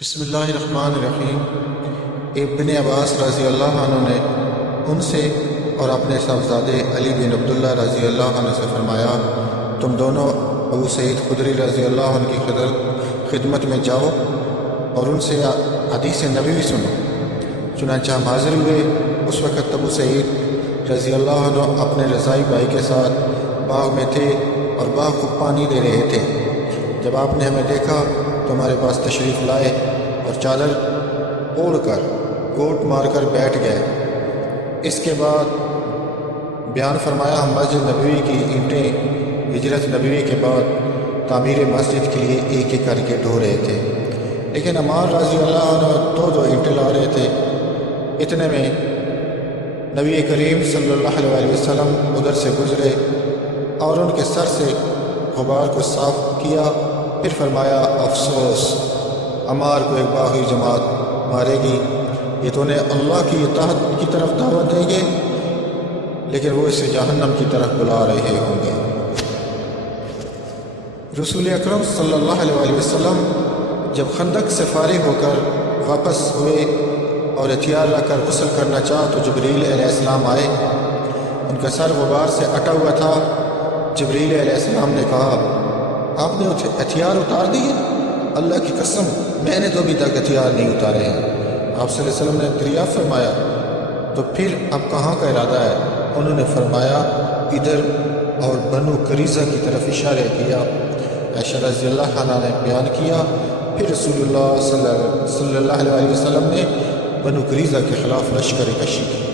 بسم اللہ الرحمن الرحیم۔ ابن عباس رضی اللہ عنہ نے ان سے اور اپنے صاحبزادے علی بن عبداللہ رضی اللہ عنہ سے فرمایا، تم دونوں ابو سعید خدری رضی اللہ عنہ کی خدمت میں جاؤ اور ان سے حدیث نبوی سنو۔ چنانچہ ہم حاضر ہوئے۔ اس وقت ابو سعید رضی اللہ عنہ اپنے رضائی بھائی کے ساتھ باغ میں تھے اور باغ کو پانی دے رہے تھے۔ جب آپ نے ہمیں دیکھا تو ہمارے پاس تشریف لائے اور چادر اوڑھ کر گوٹ مار کر بیٹھ گئے۔ اس کے بعد بیان فرمایا، ہم مسجد نبوی کی اینٹیں ہجرت نبوی کے بعد تعمیر مسجد کے لیے ایک ایک کر کے ڈھو رہے تھے، لیکن عمار رضی اللہ عنہ دو اینٹیں لا رہے تھے۔ اتنے میں نبی کریم صلی اللہ علیہ وسلم ادھر سے گزرے اور ان کے سر سے غبار کو صاف کیا، پھر فرمایا، افسوس، عمار کو ایک باغی جماعت مارے گی، یہ تو انہیں اللہ کی اطاعت کی طرف دعوت دیں گے لیکن وہ اسے جہنم کی طرف بلا رہے ہوں گے۔ رسول اکرم صلی اللہ علیہ وسلم جب خندق سے فارغ ہو کر واپس ہوئے اور ہتھیار رکھ کر غسل کرنا چاہا تو جبریل علیہ السلام آئے۔ ان کا سر غبار سے اٹا ہوا تھا۔ جبریل علیہ السلام نے کہا، آپ نے ہتھیار اتار دیے؟ اللہ کی قسم، میں نے تو ابھی تک ہتھیار نہیں اتارے ہیں۔ آپ صلی اللہ علیہ وسلم نے دریافت فرمایا، تو پھر اب کہاں کا ارادہ ہے؟ انہوں نے فرمایا، ادھر، اور بنو قریظہ کی طرف اشارہ کیا۔ عائشہ رضی اللہ عنہا نے بیان کیا، پھر رسول اللہ صلی اللہ علیہ وسلم نے بنو قریظہ کے خلاف لشکر کشی کی۔